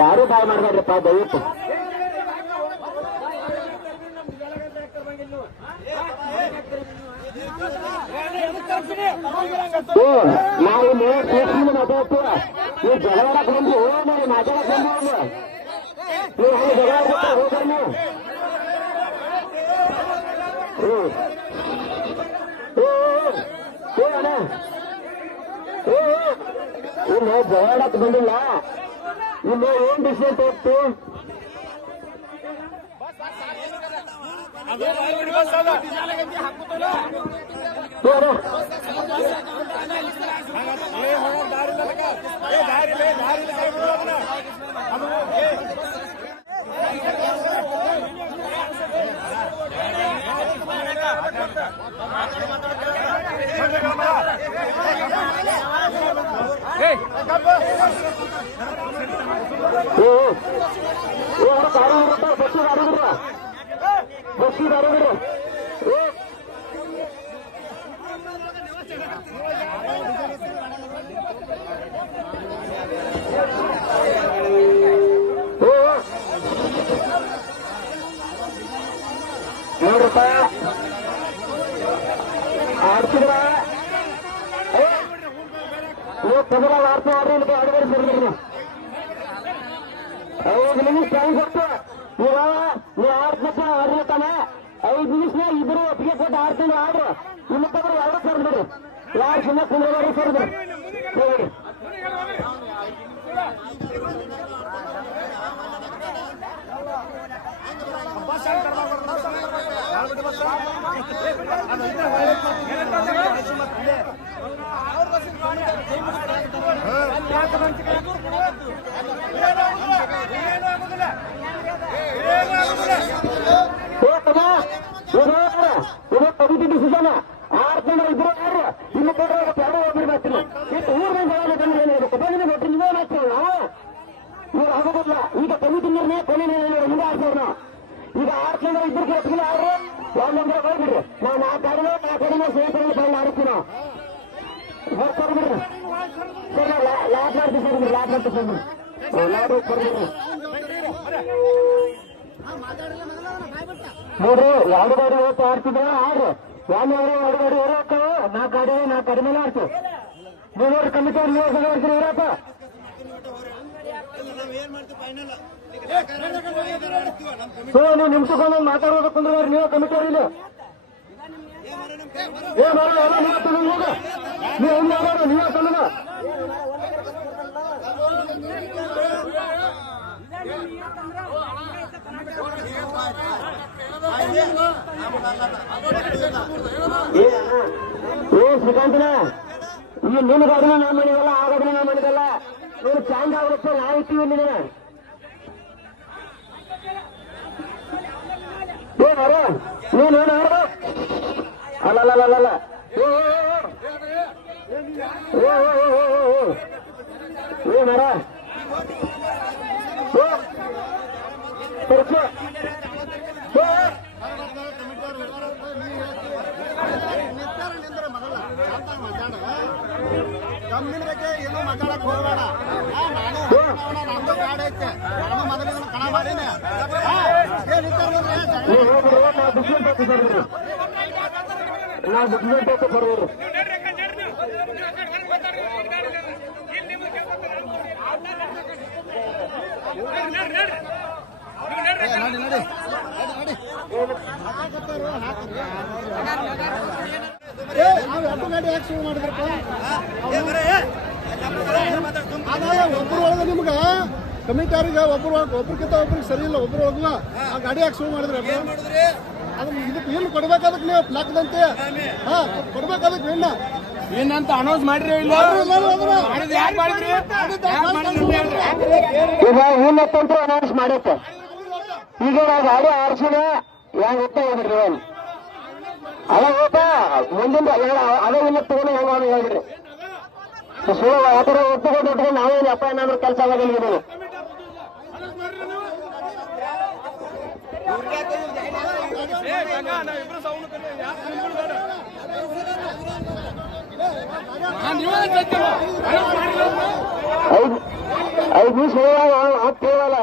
ಯಾರು ಬಾಯ್ ಮಾಡ್ಬೇಡ್ರಪ್ಪ ದಯವಿಟ್ಟು. ನಾವು ಮಾತಾಡ್ತೀವ, ನೀವು ಜಗಳಾಡಕ್ ಬಂದು ನಾವು ಮಾತಾಡಕ್ ಬಂದು ನೀವು ಹಂಗೆ ಜಗಳ ಹೋಗ್ರಿ ನೀವು. ಅಣ್ಣ ಇನ್ನು ಜಗಳಾಡಕ್ ಬಂದಿಲ್ಲ, ಇನ್ನು ಏನ್ ಡಿಸಿಷನ್ ಹೋಗ್ತು ಬಸ್ಸಿ ದಾರಿಗಳು ನೋಡ್ರಪ್ಪ ಆಡ್ತಿದ್ರ ತಗರ ವಾರ್ತೆ ಆಡ್ರಿ ಇಲ್ಲಿ ಅಡುಗೆ ಬರ್ರಿ. ಐದು ನಿಮಿಷ ಟೈಮ್ ಕೊಟ್ಟು ಇವಾಗ ನೀವು 6 ನಿಮಿಷ ಆಡ್ಲಿತ್ತಾನೆ, 5 ನಿಮಿಷ ಇಬ್ಬರು ಒಪ್ಪಿಗೆ ಕೊಟ್ಟು ಆಡ್ತೀನಿ ಆಡ್ರು. ಇನ್ನು ತಗರು ಎರಡು ಸೇರಿದ್ರಿ, ಯಾರು ಸುಮ್ಮನೆ ಕುಂದ್ರವಾಡಿ ಸೇರಿದ್ರಿ ಹೋಗಿ. ಇದು ಪವಿತ್ರ ಡಿಸಿಷನ್ 6 ಜನ ಇದ್ರು ಯಾರು ಇನ್ನು ಕೊಟ್ಟರೆ ಎರಡು ಒಬ್ಬರು ಬರ್ತೀನಿ ಊರ್ ನೋಡ್ರಿ ನೀವೇ ಮಾಡ್ತೀವಿ ನಾವು ಇವ್ರು ಆಗೋದಿಲ್ಲ. ಈಗ ಕಮಿಟಿ ನಿರ್ಣಯ ಕೊನೆ ಮುಂದೆ ಆಡ್ತೀವಿ ನಾವು. ಈಗ 6 ಜನ ಇಬ್ಬರಿಗೆ ಒಪ್ಪಿಗೆ ಆಡ್ರು ಒಂದೊಂದರ ಹೋಗ್ಬಿಡ್ರಿ. ನಾವು 4 ಆಡಿದ್ರೆ 4 ಕಡಿಮೆ ಸೇರ್ಕೊಂಡು ಬಂದು ಆಡ್ತೀವಿ ನಾವು. ಹೊರಬಿಡ್ರಿ ಸರ್, ಲಾಟ್ ಮಾಡ್ತೀವಿ ಸರ್, ಲಾಟ್ ಮಾಡ್ತೀವಿ ಸರ್, ಲಾಟ್ ಕೊಡ್ಬಿಡ್ರಿ. ನೋಡ್ರಿ 2 ಗಾಡಿ ಹೋಗ್ತಾ ಆಡ್ತಿದ್ರ ಆಡ್ರಿ, 2 ಗಾಡಿ ಹೋಗ್ತಾವ, 4 ಗಾಡಿ 4 ಕಡಿಮೆ ಆಡ್ತೀವಿ. ನೀವು ನೋಡ್ರಿ ಕಮಿಟಿ ಅವ್ರು ನೀವು ಸದಸ್ಯರು ಇರಪ್ಪ. ಸೊ ನೀವು ನಿಮ್ಸ್ಕೊಂಡು ಮಾತಾಡೋದಕ್ಕೆ ಕುಂದ್ರೆ ನೀವು ಕಮಿಟಿ ಅವ್ರು ಇಲ್ಲ ಏ ಮಾಡೋಲ್ಲ, ನೀವೇ ತಂದು ಹೋಗ, ನೀವು ಹೆಂಗ್ ಮಾಡೋದು ನೀವೇ ತಂದ. ಏ ಶ್ರೀಕಾಂತನ ಈ ನಿನ್ನ ಗಾಡಿನ ನಾ ಮಾಡಿದಲ್ಲ, ಆ ಗಾಡಿನ ನಾ ಮಾಡಿದಲ್ಲ, ನೀನು ಚಾಂದ್ ಆಗುತ್ತೆ ನಾವು ಇರ್ತೀವಿ ನಿನ್ನ. ಏನಾರ ನೀನೇನು ಅಲ್ಲಲ್ಲ ಏನಾರ ಕಮ್ಮಿನ ಬಗ್ಗೆ ಏನು ಮಾತಾಡಕ್ ಹೋಗಬೇಡ. ನಂದು ಗಾಡಿ ಐತೆ, ನಾನು ಮೊದಲಿನ ಕಣ ಮಾಡೀನಿ. ಗಾಡಿ ಯಾಕೆ ಶುರು ಮಾಡಿದ್ರಪ್ಪ? ಒಬ್ರು ಒಳಗೆ ನಿಮ್ಗ ಕಮಿಟಿಯವ್ರಿಗೆ ಒಬ್ರಿಗಿಂತ ಒಬ್ರಿಗೆ ಸರಿ ಇಲ್ಲ, ಒಬ್ರು ಹೋಗುವ ಆ ಗಾಡಿ ಯಾಕೆ ಶುರು ಮಾಡಿದ್ರಿ? ಅದಕ್ಕೆ ಇದಕ್ಕೆ ಏನು ಕೊಡ್ಬೇಕಾದಕ್ಕೆ ನೀವು ಪ್ಲಾಕ್ದಂತೆ ಕೊಡ್ಬೇಕಾದಕ್ಕೆ ಏನಂತ ಅನೌನ್ಸ್ ಮಾಡ್ರಿ ಇಲ್ಲ? ಈಗ ಏನಂತಂದ್ರೆ ಅನೌನ್ಸ್ ಮಾಡೈತೆ. ಈಗ ನಾವು ಗಾಡಿ ಆರ್ಸಿನ ಹೆಂಗ್ ಹೋಗ್ತಾ ಹೋಗ್ಬಿಡ್ರಿ ಅವನು ಅಲ್ಲ ಹೋಗ ಮುಂದಿನ ಅದೇ ಇಲ್ಲ ತಗೊಂಡು ಹೆಂಗ ಹೇಳ್ಬಿಡ್ರಿ. ಸುಳ್ಳು ಆ ಥರ ಒಪ್ಪಿಕೊಂಡು ನಾವೇನು ಅಪ್ಪ ಏನಾದ್ರು ಕೆಲಸ ಆಗೋದಿಲ್ಲ. ಐದು ನಿಮಿಷ ಆಗ್ತೇವಲ್ಲ.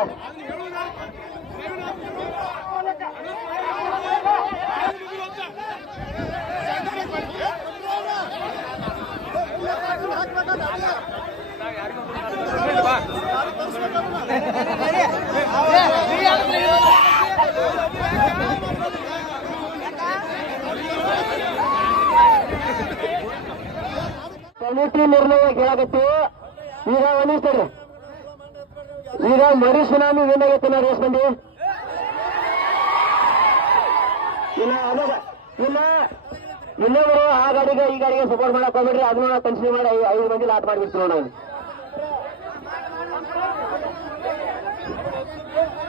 ಕಮಿಟಿ ನಿರ್ಣಯ ಕೇಳಾಕತ್ತೀವಿ. ಈಗ ಒಂದಿಸ್ತಾರೆ, ಈಗ ಮರಿ ಸುನಾಮಿ ಏನಾಗೈತೆ ನಾ ರೇಸ್ ಬಂದಿ ಇಲ್ಲ ಅದಾಗ ಇನ್ನೊಬ್ರು ಆ ಗಾಡಿಗೆ ಈ ಗಾಡಿಗೆ ಸಪೋರ್ಟ್ ಮಾಡಕ್ ಹೋಗ್ಬೇಡ್ರಿ. ಅದನ್ನ ಕನ್ಸಿಡರ್ ಮಾಡಿ 5 ಮಂದಿ ಲಾಟ್ ಮಾಡಿಬಿಡ್ತೀವಿ ನಾವು.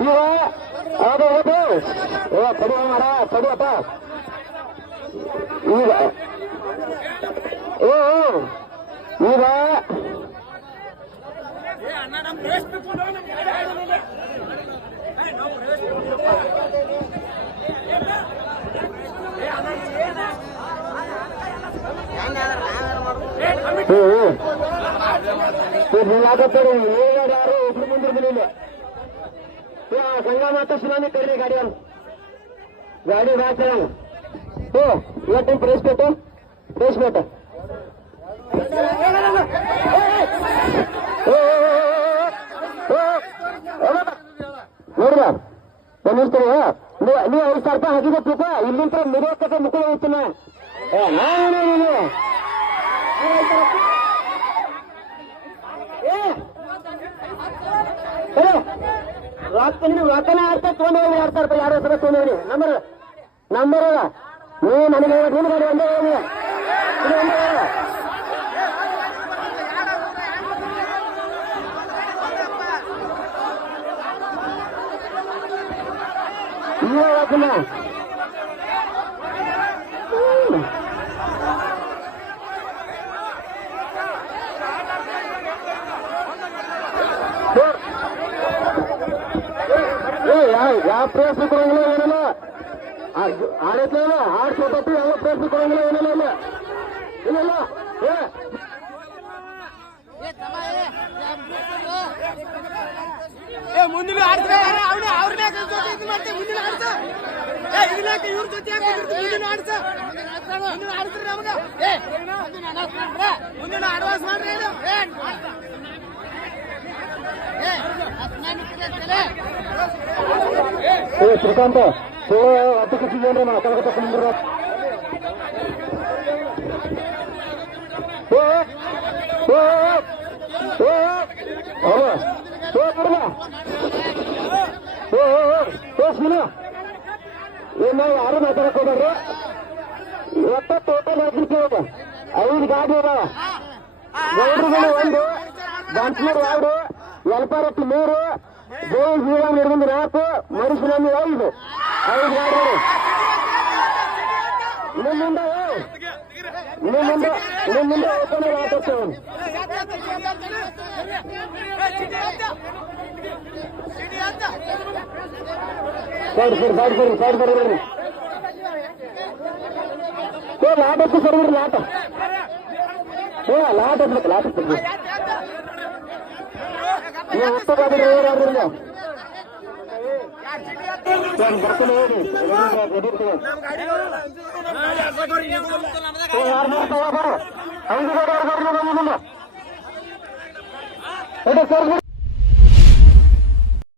ಈಗ ಅದು ಪಡಿ ಮಾರ ಪಡಿಯಪ್ಪ. ಈಗ ಈಗ ಆಗತ್ತಾರೆ ಯಾರು ಇಬ್ರು ಮುಂದಿರ್ಲಿಲ್ಲ. ಸಂಘ ಮಾತ್ರ ಸುನಾಮಿ ಕರೀರಿ ಗಾಡಿ ಅವ್ನು ಗಾಡಿ ಬಾಯ್ತಾರ. ಇವತ್ತಿನ ಪ್ರೆಸ್ ಬೇಟು ನೋಡ್ರ ಬಂದಿರ್ತೀರಿ. ನೀವು 5,000 ರೂಪಾಯಿ ಹಾಕಿದ ತೂಕ ಇಲ್ಲಿಂದ ಮುಗಿಯೋಕೆ ಮುಖ ಹೋಗ್ತೀನಿ. ನೀನು ರೊಕ್ಕನ ಅರ್ಥ ತೊಗೊಂಡೋಗಿ 2,000 ರೂಪಾಯಿ 2 ಸಲ ತೊಗೊಂಡೋಗಿ ನಂಬರ್ ನೀವು ನನಗೆ ನಿನ್ನ ಗಾಡಿ ಒಂದೇ ಹೋಗಿ ಹಾಕಿಲ್ಲ. ಯಾವ ಪ್ರಯತ್ನ ಕೊಡಂಗಿಲ್ಲ ಏನಿಲ್ಲ. ಆಡೈತಿಲ್ಲ ಆಡ್ಸೋಟಪ್ಪಿ ಯಾವ ಪ್ರಯತ್ನ ಕೊಡಂಗಿಲ್ಲ ಏನಿಲ್ಲ. ಇಲ್ಲ ಇಲ್ಲ ಮುಂದಿನ ಅವ್ರನ್ನೇ ಮಾಡ್ತೇವೆ. ಮುಂದಿನ ಆಡ್ಸ ಇವ್ರ ಜೊತೆ ಮುಂದಿನ ಆಡ್ಸ ಆಡ್ಸ್ರಿ ನಮಗ ಮುಂದಿನ ಅಡ್ವಾನ್ಸ್ ಮಾಡ್ರಿ. ಶ್ರೀಕಾಂತ್ ಹತ್ತು ಕಟ್ಟಿದ್ದೇನ್ರಿ ಮಾತಾಡ್ಕೊತ ಕುಂದ್ರ ಏನ ಯಾರು ಮಾತಾಡಕ್ ಹೋಗ್ಬೇಡ್ರಿ. ಒಟ್ಟ ಟೋಟಲ್ ಹಾಕಿರ್ತೇವ 5 ಗಾಡಿ ಅದಾವ. ಗೌಡ್ರುಗಳು 1, ಗಂಟ್ಲೂರು 2, ಯಲ್ಪಾರಟ್ಟಿ 3, ಗೋಲ್ ಜೀವ ನಿರ್ಬಂಧ 4, ಮರುಸುನಾಮಿ 5 ಗಾಡಿಗಳು. ನಿಮ್ಮಿಂದ ಓಪನ್ ಆಟೋಗ್ತೇವೆ. ಸೈಡ್ ಬರ್ರಿ ಲಾಟ್ ಹತ್ತು ಸರ್ ಬಿಡ್ರಿ. ಲಾಟ್ ಹತ್ಬೇಕು ಲಾಟ್ ಹತ್ಬೇಕು. ನೀವು ಹತ್ತೋಗಾದ್ರೆ ಏನಾದ್ರಿಂದ ಬರ್ತಾನೆ ಹೇಳಿ ಎದಿರ್ತೇವೆ. ಸರ್